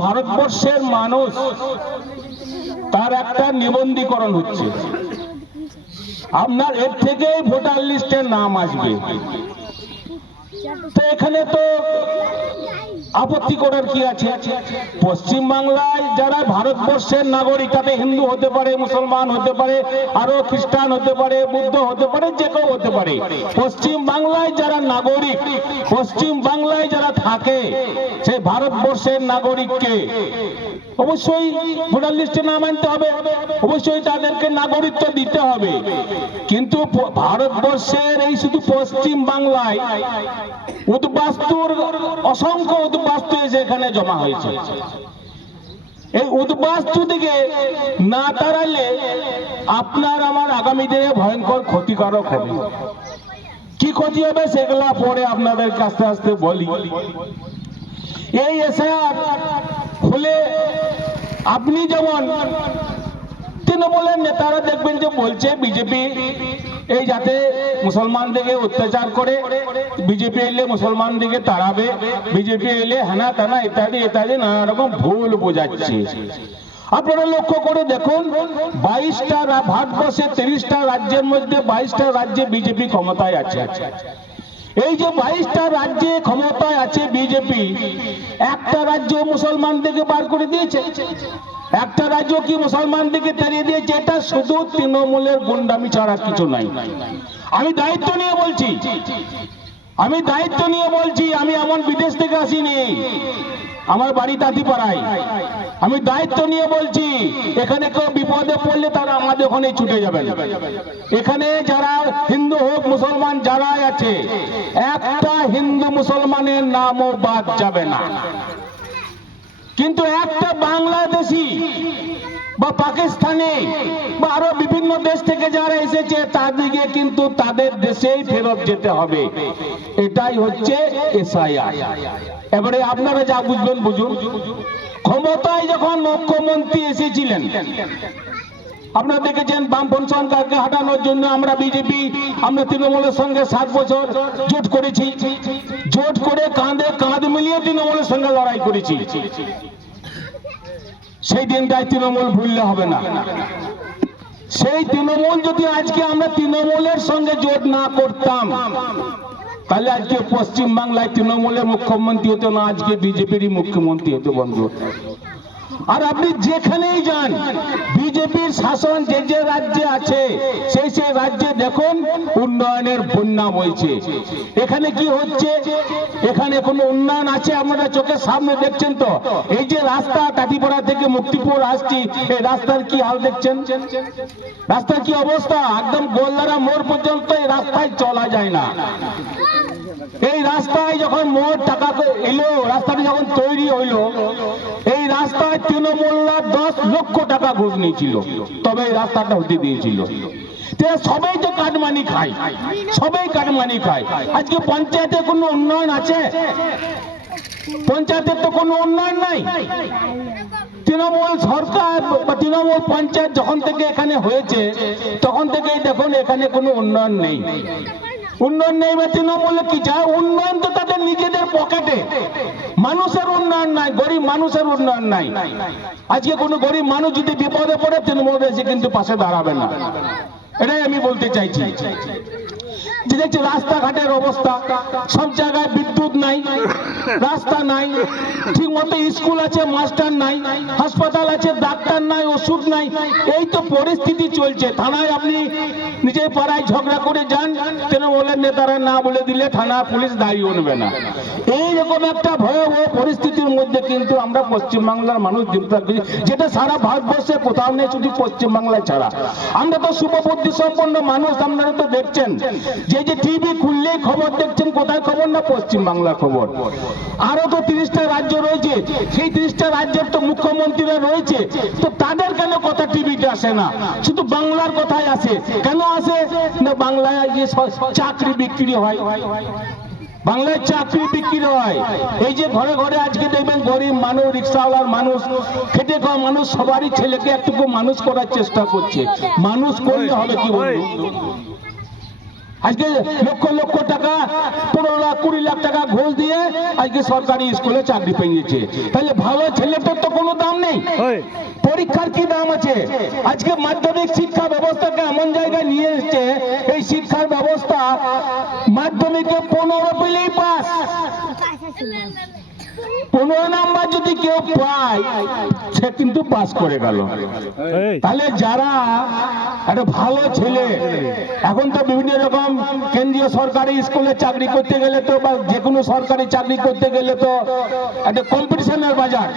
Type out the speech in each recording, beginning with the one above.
ভারতবর্ষের মানুষ তার একটা নিবন্ধীকরণ হচ্ছে, আপনার এর থেকেই ভোটার লিস্টের নাম আসবে। তো এখানে তো আপত্তি করার কি আছে? পশ্চিম বাংলায় যারা ভারতবর্ষের নাগরিক, তাতে হিন্দু হতে পারে, মুসলমান হতে পারে, আরো খ্রিস্টান হতে পারে, বুদ্ধ হতে পারে, যে কেউ হতে পারে। পশ্চিম বাংলায় যারা নাগরিক, পশ্চিম বাংলায় যারা থাকে, সেই ভারতবর্ষের নাগরিককে অবশ্যই ভোটার লিস্টে নাম আনতে হবে, অবশ্যই তাদেরকে নাগরিকত্ব দিতে হবে। কিন্তু ভারতবর্ষের এই শুধু পশ্চিম বাংলায় উদ্বাস্তুর অসংখ্য উদ্বাস্তু এসে এখানে জমা হয়েছে। এই উদ্বাস্তু থেকে না তাড়ালে আপনার আমার আগামী দিনে ভয়ঙ্কর ক্ষতিকারক হবে। কি ক্ষতি হবে সেগুলো পরে আপনাদেরকে আস্তে আস্তে বলি। এই এসআইআর হলে আপনি যেমন তৃণমূলের নেতারা দেখবেন যে বলছে বিজেপি এই যাতে মুসলমানদেরকে অত্যাচার করে, বিজেপি এলে মুসলমানদেরকে তাড়াবে, বিজেপি এলে হানা টানা ইত্যাদি ইত্যাদি নানা রকম ভুল বোঝাচ্ছে। আপনারা লক্ষ্য করে দেখুন, 22টা ভারতবর্ষের 30টা রাজ্যের মধ্যে 22টা রাজ্যে বিজেপি ক্ষমতায় আছে। এই যে 22টা রাজ্যে ক্ষমতায় আছে বিজেপি, একটা রাজ্য মুসলমানদেরকে বার করে দিয়েছে, একটা রাজ্য কি মুসলমানদেরকে তাড়িয়ে দিয়েছে। এটা শুধু তৃণমূলের গুন্ডামি ছাড়া কিছু নাই। আমি দায়িত্ব নিয়ে বলছি, আমি এমন বিদেশ থেকে আসিনি, আমার বাড়ি তাঁতিপাড়ায়। আমি দায়িত্ব নিয়ে বলছি, এখানে কেউ বিপদে পড়লে তারা আমাদের ওখানে ছুটে যাবেন। এখানে যারা হিন্দু হোক মুসলমান যারাই আছে, একটা হিন্দু মুসলমানের নামও বাদ যাবে না। কিন্তু একটা বাংলাদেশি বা পাকিস্তানি বা আরো বিভিন্ন দেশ থেকে যারা এসেছে তাদেরকে কিন্তু তাদের দেশেই ফেরত যেতে হবে। এটাই হচ্ছে এসআইআর। এবারে আপনারা যা বুঝবেন বুঝুন। ক্ষমতায় যখন মুখ্যমন্ত্রী এসেছিলেন, আপনারা দেখেছেন বামপন্থী সরকারকে হটানোর জন্য আমরা বিজেপি, আমরা তৃণমূলের সঙ্গে 7 বছর জোট করেছি, জোট করে কাঁধে কাঁধ মিলিয়ে তৃণমূলের সঙ্গে লড়াই করেছি। সেই দিনটাই তৃণমূল ভুললে হবে না। সেই তৃণমূল যদি আজকে আমরা তৃণমূলের সঙ্গে জোট না করতাম, তাহলে আজকে পশ্চিম বাংলায় তৃণমূলের মুখ্যমন্ত্রী হতো না, আজকে বিজেপিরই মুখ্যমন্ত্রী হতো বন্ধু। আর আপনি যেখানেই যান, বিজেপির শাসন যে যে রাজ্যে আছে, সেই সেই রাজ্যে দেখুন উন্নয়নের বন্যা বইছে। এখানে কি হচ্ছে? এখানে কোনো উন্নয়ন আছে? আপনারা চোখের সামনে দেখছেন তো। এই যে রাস্তা তাঁতিপাড়া থেকে মুক্তিপুর আসছি, এই রাস্তার কি হাল দেখছেন? রাস্তার কি অবস্থা? একদম গোলদারা মোড় পর্যন্ত এই রাস্তায় চলা যায় না। এই রাস্তায় যখন মোট টাকা এলো, রাস্তাটি যখন তৈরি হইল, এই রাস্তায় তৃণমূলরা 10 লক্ষ টাকা ঘুষ নিয়েছিল, তবে এই রাস্তাটা হতে দিয়েছিল। সবাই তো কাটমানি খায়, সবাই কাটমানি খায়। আজকে পঞ্চায়েতে কোনো উন্নয়ন আছে? পঞ্চায়েতের তো কোনো উন্নয়ন নাই। তৃণমূল সরকার বা তৃণমূল পঞ্চায়েত যখন থেকে এখানে হয়েছে, তখন থেকেই দেখুন এখানে কোনো উন্নয়ন নেই। উন্নয়ন নেই বা তৃণমূলে কি চায়? উন্নয়ন তো তাদের নিজেদের পকেটে। মানুষের উন্নয়ন নাই, গরিব মানুষের উন্নয়ন নাই। আজকে কোনো গরিব মানুষ যদি বিপদে পড়ে, তৃণমূল এসে কিন্তু পাশে দাঁড়াবে না। এটাই আমি বলতে চাইছি। যে দেখছি রাস্তাঘাটের অবস্থা, সব জায়গায় বিদ্যুৎ নাই, রাস্তা নাই, ঠিক মতো স্কুল আছে মাস্টার নাই, হাসপাতাল আছে ডাক্তার নাই, ওষুধ নাই। এই তো পরিস্থিতি চলছে। থানায় আপনি নিজের পাড়ায় ঝগড়া করে যান, তৃণমূলের নেতারা না বলে দিলে থানা পুলিশ দাঁড়িয়ে উঠবে না। এইরকম একটা ভয়াবহ পরিস্থিতির মধ্যে কিন্তু আমরা পশ্চিমবাংলার মানুষ জীবিকা করি, যেটা সারা ভারতবর্ষে কোথাও নেই, শুধু পশ্চিমবাংলায় ছাড়া। আমরা তো শুভবুদ্ধি সম্পন্ন মানুষ। আপনারা তো দেখছেন যে টিভি খুললেই খবর দেখছেন, কোথায় খবর? না পশ্চিম বাংলার খবর। আরো তো 30টা রাজ্য রয়েছে, সেই 30টা রাজ্যের তো মুখ্যমন্ত্রীরা রয়েছে, তো তাদের কেন কথা টিভিতে আসে না? শুধু বাংলার কথাই আসে। কেন আসে না? বাংলায় যে চাকরি বিক্রি হয়, বাংলায় চাকরি বিক্রি হয়। এই যে ঘরে ঘরে আজকে দেখবেন গরিব মানুষ, রিক্সাওয়ালার মানুষ, খেটে খাওয়া মানুষ, সবারই ছেলেকে একটুকু মানুষ করার চেষ্টা করছে। মানুষ করলে হবে কি বলুন? আজকে লক্ষ লক্ষ টাকা 15 লাখ 20 লাখ টাকা ঘুষ দিয়ে আজকে সরকারি স্কুলে চাকরি পেয়েছে। তাহলে ভালো ছেলেটার তো কোনো দাম নেই, পরীক্ষার কি দাম আছে? আজকে মাধ্যমিক শিক্ষা ব্যবস্থাকে এমন জায়গায় নিয়ে এসেছে, এই শিক্ষার ব্যবস্থা মাধ্যমিকে 15 পেলেই পাস। 15 নাম্বার যদি কেউ পায় সে কিন্তু পাস করে গেল। তাহলে যারা একটা ভালো ছেলে, এখন তো বিভিন্ন রকম কেন্দ্রীয় সরকারি স্কুলে চাকরি করতে গেলে তো বা যে কোনো সরকারি চাকরি করতে গেলে তো একটা কম্পিটিশনের বাজার,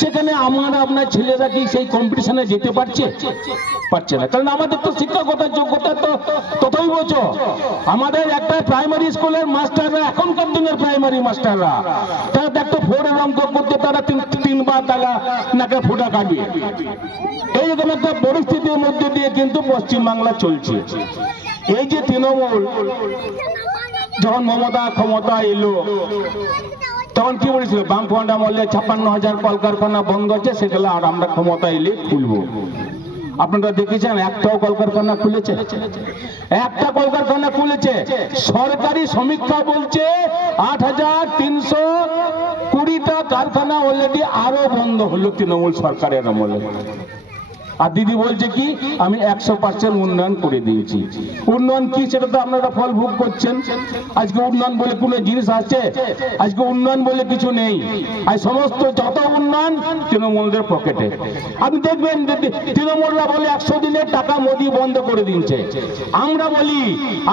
সেখানে আপনার ছেলেরা কি সেই কম্পিটিশনে যেতে পারছে না। কারণ আমাদের তো শিক্ষকতার যোগ্যতা তো ততই বোঝো। আমাদের একটা প্রাইমারি স্কুলের মাস্টাররা, এখনকার দিনের প্রাইমারি মাস্টাররা, তারা দেখতো 4-এর অঙ্ক করতে তারা তিনবার তারা নাকে ফুটা কাটবে। এইরকম একটা পরিস্থিতির মধ্যে দিয়ে কিন্তু পশ্চিমবাংলা চলছে। এই যে তৃণমূল যখন মমতা ক্ষমতা এলো তখন কি বলেছিল, বামফ্রন্ট আমলে 56,000 কলকারখানা বন্ধ আছে, সেগুলো আর আমরা ক্ষমতা এলে খুলবো। আপনারা দেখেছেন একটাও কলকারখানা খুলেছে? একটা কলকারখানা খুলেছে? সরকারি সমীক্ষা বলছে 8,320টা কারখানা অলরেডি আরো বন্ধ হলো তৃণমূল সরকারের আমলে। আর দিদি বলছে কি আমি 100% উন্নয়ন করে দিয়েছি। উন্নয়ন কি সেটা তো আপনারা ফল ভোগ করছেন। আজকে উন্নয়ন বলে কোনো জিনিস আছে? আজকে উন্নয়ন বলে কিছু নেই। আর সমস্ত যত উন্নয়ন তৃণমূলদের পকেটে। আপনি দেখবেন তৃণমূলরা বলে 100 দিনের টাকা মোদি বন্ধ করে দিয়েছে।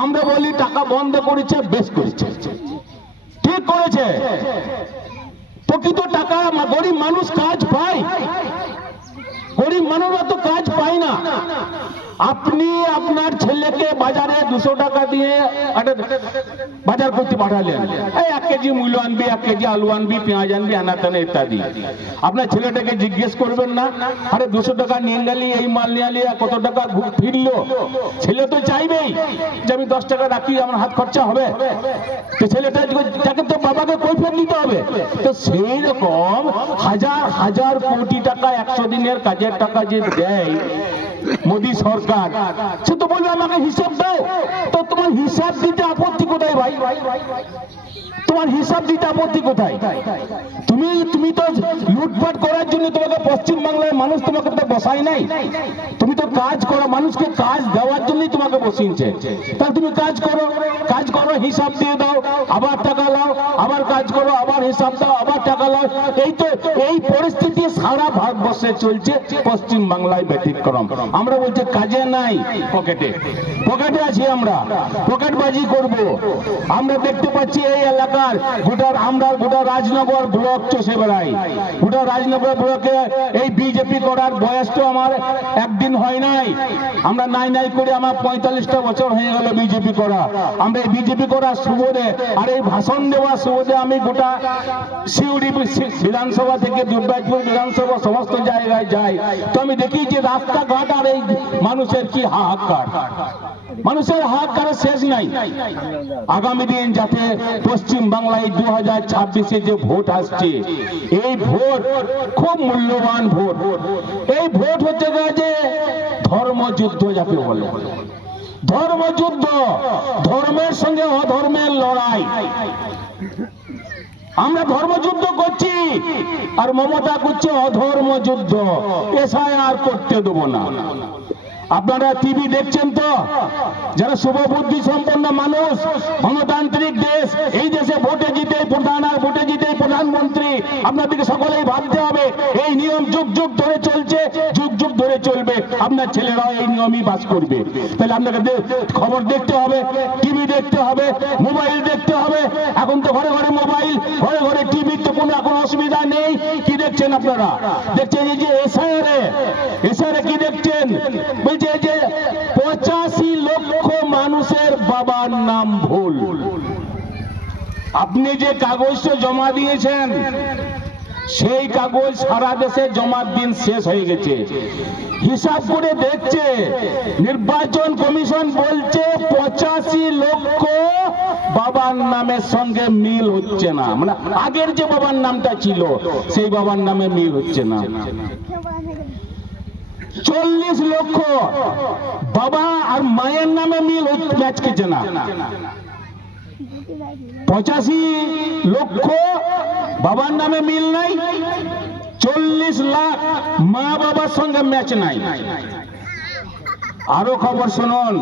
আমরা বলি টাকা বন্ধ করেছে, বেশ করেছে, ঠিক করেছে। প্রকৃত টাকা গরিব মানুষ কাজ পায়, গরিব মানুষরা তো কাজ পায় না। আপনি আপনার ছেলেকে বাজারে 200 টাকা দিয়ে বাজার করতে পাঠালেন, এই 1 কেজি মূল্য আনবি, 1 কেজি আলু আনবি, পেঁয়াজ আনবি, আনাতানা ইত্যাদি। আপনার ছেলেটাকে জিজ্ঞেস করবেন না, আরে 200 টাকা নিয়ে গেলি, এই মাল নিয়ে আলি, কত টাকা ফিরলো? ছেলে তো চাইবেই যে আমি 10 টাকা রাখি, আমার হাত খরচা হবে। তো ছেলেটাকে তো বাবাকে কৈফিয়ত দিতে হবে। তো সেই রকম হাজার হাজার কোটি টাকা 100 দিনের কাজের টাকা যে দেয় মোদী সরকার, সে তো বলবে আমাকে হিসাব দাও। তো তোমার হিসাব দিতে আপত্তি কোথায় ভাই? তোমার হিসাব দিতে আপত্তি কোথায়? তুমি তো লুটপাট করার জন্য তোমাকে পশ্চিমবাংলার মানুষ তোমাকে তো বসাই নাই। তুমি তো কাজ করো, মানুষকে কাজ দেওয়ার জন্যই তোমাকে বসিয়েছে। তাহলে তুমি কাজ করো, হিসাব দিয়ে দাও, আবার টাকা লাও, আবার কাজ করো, আবার হিসাব দাও, আবার টাকা লাও। এই পরিস্থিতি সারা ভারতবর্ষে চলছে, পশ্চিমবাংলায় ব্যতিক্রম। আমরা বলছি কাজে নাই, পকেটে আছি, আমরা পকেটবাজি করব। আমরা দেখতে পাচ্ছি এই এলাকার গোটা রাজনগর ব্লক চষে বেড়াই। গোটা রাজনগর ব্লকে এই বিজেপি করার বয়স তো আমার একদিন হয় নাই। আমরা নাই করে আমার 45টা বছর হয়ে গেল বিজেপি করা। আমরা এই বিজেপি করার সুবোধে আর এই ভাষণ দেওয়ার সুবোধে আমি গোটা সিউড়ি বিধানসভা থেকে দুর্গাপুর বিধানসভা সমস্ত জায়গায় যাই। তো আমি দেখি যে রাস্তাঘাট আর এই মানুষের কি হাহাকার, মানুষের হাহাকারের শেষ নাই। আগামী দিন যাতে পশ্চিম বাংলায় 2026-এ যে ভোট আসছে, এই ভোট খুব মূল্যবান ভোট। এই ভোট হচ্ছে যে ধর্মযুদ্ধ যাকে বলে, ধর্মযুদ্ধ, ধর্মের সঙ্গে অধর্মের লড়াই। আমরা ধর্মযুদ্ধ করছি আর মমতা করছে অধর্মযুদ্ধ। এসআইআর করতে দেবো না। আপনারা টিভি দেখছেন তো, যারা শুভবুদ্ধি সম্পন্ন মানুষ, গণতান্ত্রিক দেশ, এই দেশে ভোটে জিতে প্রধান আর ভোটে জিতে প্রধানমন্ত্রী। আপনাদেরকে সকলেই ভাবতে হবে এই নিয়ম যুগ যুগ ধরে চলছে, যুগ যুগ ধরে চলবে। আপনার ছেলেরাও এই নিয়মই বাস করবে। তাহলে আপনাকে খবর দেখতে হবে, টিভি দেখতে হবে, মোবাইল দেখতে হবে। এখন তো ঘরে ঘরে মোবাইল, ঘরে ঘরে টিভি, তো কোনো এখন অসুবিধা নেই। কি দেখছেন আপনারা? দেখছেন এই যে এসআইআর কি দেখছেন? বলছে যে 85 লক্ষ মানুষের বাবার নাম ভুল। আপনি যে কাগজটা জমা দিয়েছেন সেই কাগজ সারা দেশে জমার দিন শেষ হয়ে গেছে। হিসাব করে দেখছে নির্বাচন কমিশন, বলছে 85 লক্ষ বাবার নামের সঙ্গে মিল হচ্ছে না। মানে আগের যে বাবার নামটা ছিল সেই বাবার নামে মিল হচ্ছে না। 40 লক্ষ বাবা আর মায়ের নামে মিল ওই ম্যাচ খেলছে না। 85 লক্ষ বাবার নামে মিল নাই, 40 লাখ মা বাবার সঙ্গে ম্যাচ নাই। আরো খবর শুনুন,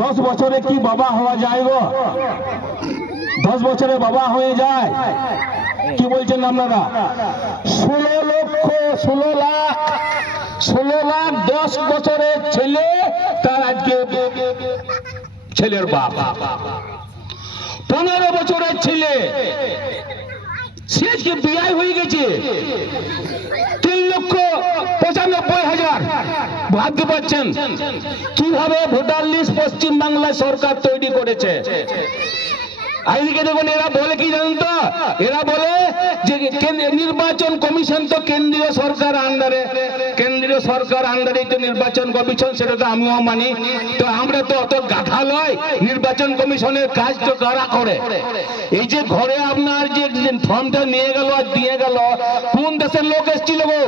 10 বছরে কি বাবা হওয়া যায় গো? 10 বছরে বাবা হয়ে যায়? কি বলছেন আপনারা? 16 লক্ষ 16 লাখ 10 বছরের ছেলে তার আজকে ছেলের বাপ। 15 বছরের ছেলে সে আজকে বিয়ে হয়ে গেছে। 3,95,000। ভাবতে পারছেন কিভাবে ভোটার লিস্ট পশ্চিম বাংলায় সরকার তৈরি করেছে? এইদিকে দেখুন, এরা বলে কি জানেন তো? এরা বলে যে নির্বাচন কমিশন তো কেন্দ্রীয় সরকার আন্ডারে, কেন্দ্রীয় সরকার আন্ডারে তো নির্বাচন কমিশন, সেটা তো আমিও মানি। তো আমরা তো অত গাধা নয়, নির্বাচন কমিশনের কাজ তো কারা করে? এই যে ঘরে আপনার যে ফর্মটা নিয়ে গেল আর দিয়ে গেল, কোন দেশের লোক এসেছিল গো?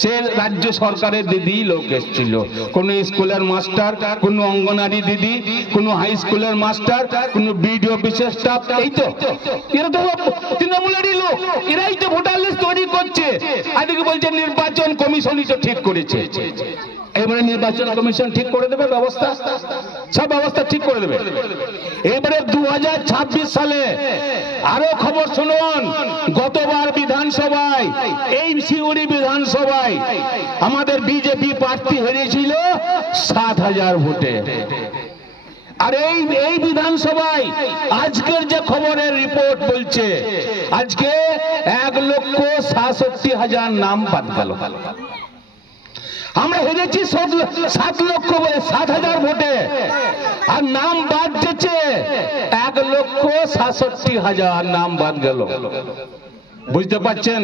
সে রাজ্য সরকারের দিদি লোক এসেছিল। কোন স্কুলের মাস্টার, কোন অঙ্গনারী দিদি, কোন হাই স্কুলের মাস্টার, কোন বিডিও বিশেষ স্টাফ। এই তো এরা তো তৃণমূলেরই লোক, এরাই তো ভোটার লিস্ট তৈরি করছে। আজকে বলছে নির্বাচন কমিশনই তো ঠিক করেছে। এবারে নির্বাচন কমিশন ঠিক করে দেবে ব্যবস্থা, সব ব্যবস্থা ঠিক করে দেবে। এবারে 2026 সালে আরো খবর শুনুন, গতবার বিধানসভায়, এই শিউরি বিধানসভায় আমাদের বিজেপি প্রার্থী হেরেছিল 7,000 ভোটে। আর এই বিধানসভায় আজকের যে খবরের রিপোর্ট বলছে, আজকে 1,67,000 নাম বাদ গেল। আমরা হেরেছি 7,00,000 ভোটে, আর নাম বাদ গেছে 1,67,000 নাম বাদ গেল। বুঝতে পারছেন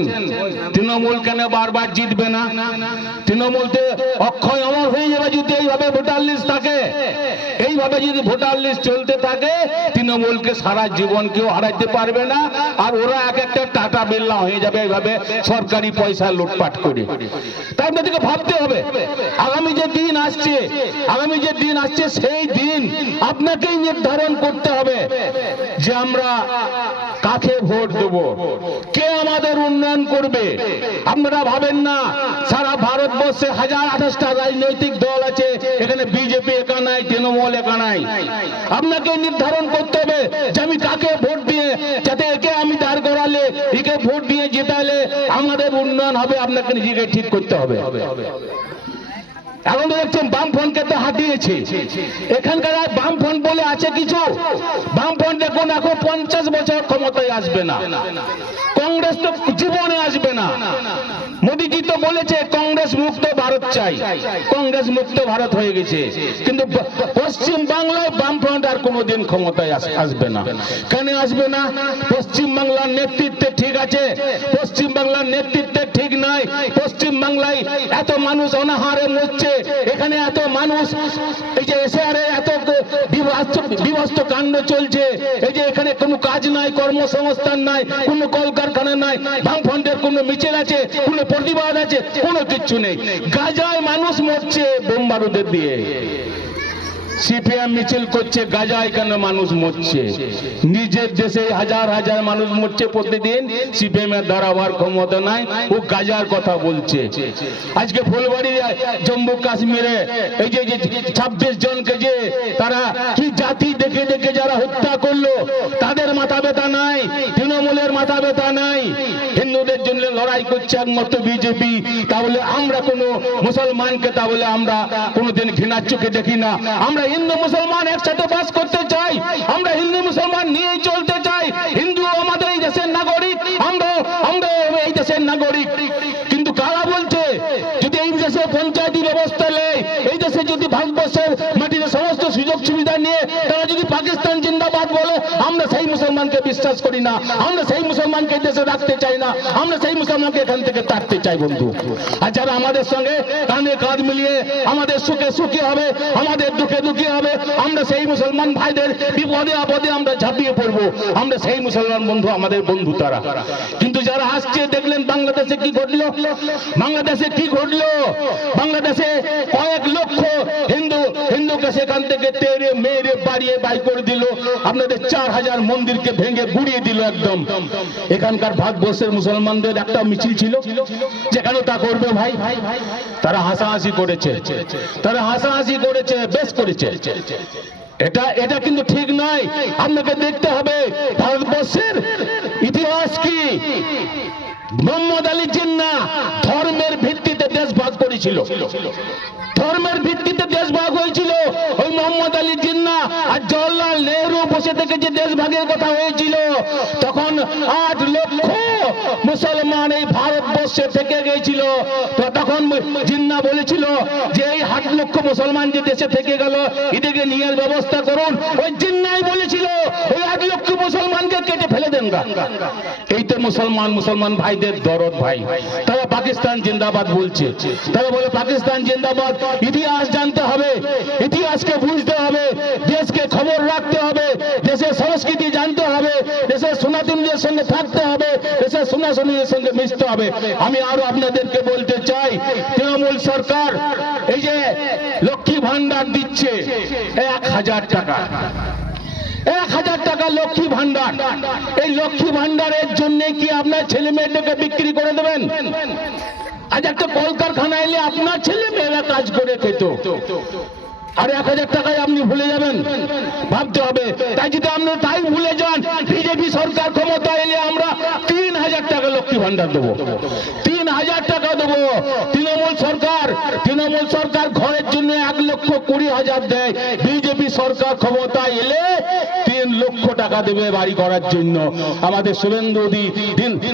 তৃণমূল কেন বারবার জিতবে না? তৃণমূলতে অক্ষয় অমর হয়ে যাবে যদি এইভাবে ভোটার লিস্ট থাকে। এইভাবে যদি ভোটার লিস্ট চলতে থাকে, তৃণমূলকে সারা জীবন কেউ হারাইতে পারবে না। আর ওরা এক একটা টাটা বিল্লা হয়ে যাবে এইভাবে সরকারি পয়সা লুটপাট করে। তাই আপনাদেরকে ভাবতে হবে, আগামী যে দিন আসছে সেই দিন আপনাকেই নির্ধারণ করতে হবে যে আমরা কাকে ভোট দেবো, কে আমাদের উন্নয়ন করবে। আপনারা ভাবেন না সারা ভারতবর্ষে 1028টা রাজনৈতিক দল আছে, এখানে বিজেপি একা নাই, তৃণমূল একা নাই। আপনাকে নির্ধারণ করতে হবে যে আমি কাকে ভোট দিয়ে, যাতে একে আমি দাঁড় করালে, একে ভোট দিয়ে জেতালে আমাদের উন্নয়ন হবে। আপনাকে নিজেকে ঠিক করতে হবে। এখন দেখছেন বামফ্রন্টকে তো হাঁটিয়েছে। এখানকার বামফ্রন্ট বলে আছে কিছু? বামফ্রন্ট দেখুন এখন 50 বছর ক্ষমতায় আসবে না। কংগ্রেস তো জীবনে আসবে না। মোদীজি তো বলেছে কংগ্রেস মুক্ত ভারত চাই, কংগ্রেস মুক্ত ভারত হয়ে গেছে। কিন্তু পশ্চিম বাংলায় বামফ্রন্ট আর কোনোদিন ক্ষমতায় আসবে না। কেন আসবে না? পশ্চিম বাংলার নেতৃত্বে ঠিক আছে, পশ্চিম বাংলার নেতৃত্বে ঠিক নাই। পশ্চিম বাংলায় এত মানুষ অনাহারে মরছে, এখানে এত মানুষ, এই যে এসআরে এত বিভস্ত কাণ্ড চলছে, এই যে এখানে কোনো কাজ নাই, কর্মসংস্থান নাই, কোনো কলকারখানা নাই, বামফ্রন্টের কোনো মিছিল আছে, কোনো প্রতিবাদ আছে, কোনো কিচ্ছু নেই। গাজায় মানুষ মরছে বোম বারুদের দিয়ে। সিপিএম মিছিল করছে, গাজায় কেন মানুষ মরছে? নিজের দেশে হাজার হাজার মানুষ মরছে প্রতিদিন, সিপিএম এর দাঁড়াবার ক্ষমতা নাই, ও গাজার কথা বলছে। আজকে ফুলবাড়ি জম্মু কাশ্মীরে এই যে 26 জনকে যে তারা কি জাতি দেখে দেখে যারা হত্যা করলো, তাদের মাথা ব্যথা নাই, তৃণমূলের মাথা ব্যথা নাই। হিন্দুদের জন্য লড়াই করছে একমাত্র বিজেপি। তাহলে আমরা কোনো মুসলমানকে তাহলে আমরা কোনোদিন ঘৃণার চোখে দেখি না। আমরা হিন্দু মুসলমান একসাথে বাস করতে চাই, আমরা হিন্দু মুসলমান নিয়ে চলতে চাই। হিন্দু আমাদের এই দেশের নাগরিক, আমরা এই দেশের নাগরিক। কিন্তু কারা বলছে যদি এই দেশে পঞ্চায়েতি ব্যবস্থা নেই, এই দেশে যদি ভারতবর্ষের মাটিতে সমস্ত সুযোগ সুবিধা নিয়ে তারা যদি পাকিস্তান জিন্দাবাদ বলে, আমরা সেই মুসলমানকে বিশ্বাস করি না, আমরা সেই মুসলমানকে দেশে রাখতে চাই না, আমরা সেই মুসলমানকে এখান থেকে তাড়তে চাই বন্ধু। আর যারা আমাদের সঙ্গে কাঁধে কাঁধ মিলিয়ে আমাদের সুখে সুখী হবে, আমাদের দুঃখে দুঃখী হবে, আমরা সেই মুসলমান ভাইদের বিপদে আপদে আমরা ঝাঁপিয়ে পড়বো। আমরা সেই মুসলমান বন্ধু, আমাদের বন্ধু তারা। কিন্তু যারা আসছে দেখলেন বাংলাদেশ বাংলাদেশে কি ঘটলো? বাংলাদেশে কি ঘটলো? বাংলাদেশে কয়েক লক্ষ হিন্দুকে সেখান থেকে তেড়ে মেরে বাড়িয়ে বাই করে দিল। আপনাদের 4000 মন্দিরকে ভেঙে গুড়িয়ে দিল একদম। এখানকার ভারতবর্ষের মুসলমানদের একটা মিছিল ছিল, যেখানে তা করবে ভাই, তারা হাসাহাসি করেছে, তারা হাসাহাসি করেছে, বেশ করেছে। এটা কিন্তু ঠিক নয়। আপনাকে দেখতে হবে ভারতবর্ষের ইতিহাস কি। মোহাম্মদ আলী জিন্নাহ ধর্মের ভিত্তিতে দেশ ভাগ করেছিল, ধর্মের ভিত্তিতে দেশ ভাগ হয়েছিল। ওই মোহাম্মদ আলী জিন্নাহ আর জওহরলাল নেহরু বসে থেকে যে দেশ ভাগের কথা হয়েছিল, তখন 8 লক্ষ মুসলমান এই ভারতবর্ষে থেকে গিয়েছিল। তো তখন জিন্নাহ বলেছিল যে এই 8 লক্ষ মুসলমান যে দেশে থেকে গেল, এদিকে নিয়ে ব্যবস্থা করুন। ওই জিন্নাহই বলেছিল ওই 8 লক্ষ মুসলমানকে কেটে ফেলে দেন গা। এই তো মুসলমান ভাইদের দরদ ভাই। তারা পাকিস্তান জিন্দাবাদ বলছে, তারা বলে পাকিস্তান জিন্দাবাদ। ইতিহাস জানতে হবে, ইতিহাসকে বুঝতে হবে, দেশকে খবর রাখতে হবে, দেশের সংস্কৃতি জানতে হবে, দেশের সনাতনীদের সঙ্গে থাকতে হবে, দেশের সনাতনীদের সঙ্গে মিশতে হবে। আমি আরো আপনাদেরকে বলতে চাই, তৃণমূল সরকার এই যে লক্ষ্মী ভান্ডার দিচ্ছে 1000 টাকা, 1000 টাকা লক্ষ্মী ভান্ডার। এই লক্ষ্মী ভান্ডারের জন্য কি আপনার ছেলে মেয়েদেরকে বিক্রি করে দেবেন? আজ একটা কলকারখানা এলে আপনার ছেলে মেয়েরা কাজ করে খেত, আর 1000 টাকায় আপনি ভুলে যাবেন? ভাবতে হবে। তাই যদি আপনি তাই ভুলে যান, বিজেপি সরকার ক্ষমতা এলে আমরা 3000 টাকা লক্ষ্মী ভান্ডার দেবো, 3000 টাকা দেবো। তৃণমূল সরকার ঘরের জন্য 1,20,000 দেয়। বিজেপি সরকার ক্ষমতা এলে 3 লক্ষ টাকা দেবে বাড়ি করার জন্য। আমাদের শুভেন্দু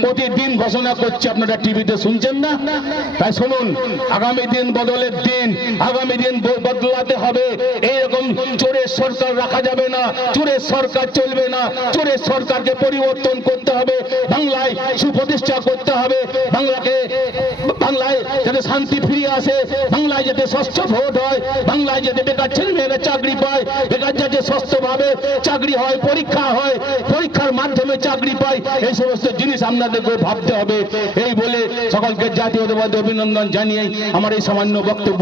প্রতিদিন ঘোষণা করছে, আপনারা টিভিতে শুনছেন না? তাই শুনুন, আগামী দিন বদলের দিন, আগামী দিন বদলাতে হবে। এইরকম চোরের সরকার রাখা যাবে না, চোরের সরকার চলবে না। চোরের সরকারকে পরিবর্তন করতে হবে, বাংলায় সুপ্রতিষ্ঠা করতে হবে, বাংলায় যাতে শান্তি ফিরে আসে, বাংলায় যাতে স্বচ্ছ ভোট হয়, বাংলায় যাতে বেকার ছেলে মেয়েরা চাকরি পায়, বেকার যাতে স্বচ্ছভাবে চাকরি হয়, পরীক্ষা হয়, পরীক্ষার মাধ্যমে চাকরি পায়। এই সমস্ত জিনিস আপনাদেরকে ভাবতে হবে। এই বলে সকলকে জাতীয়তাবাদী অভিনন্দন জানিয়ে আমার এই সামান্য বক্তব্য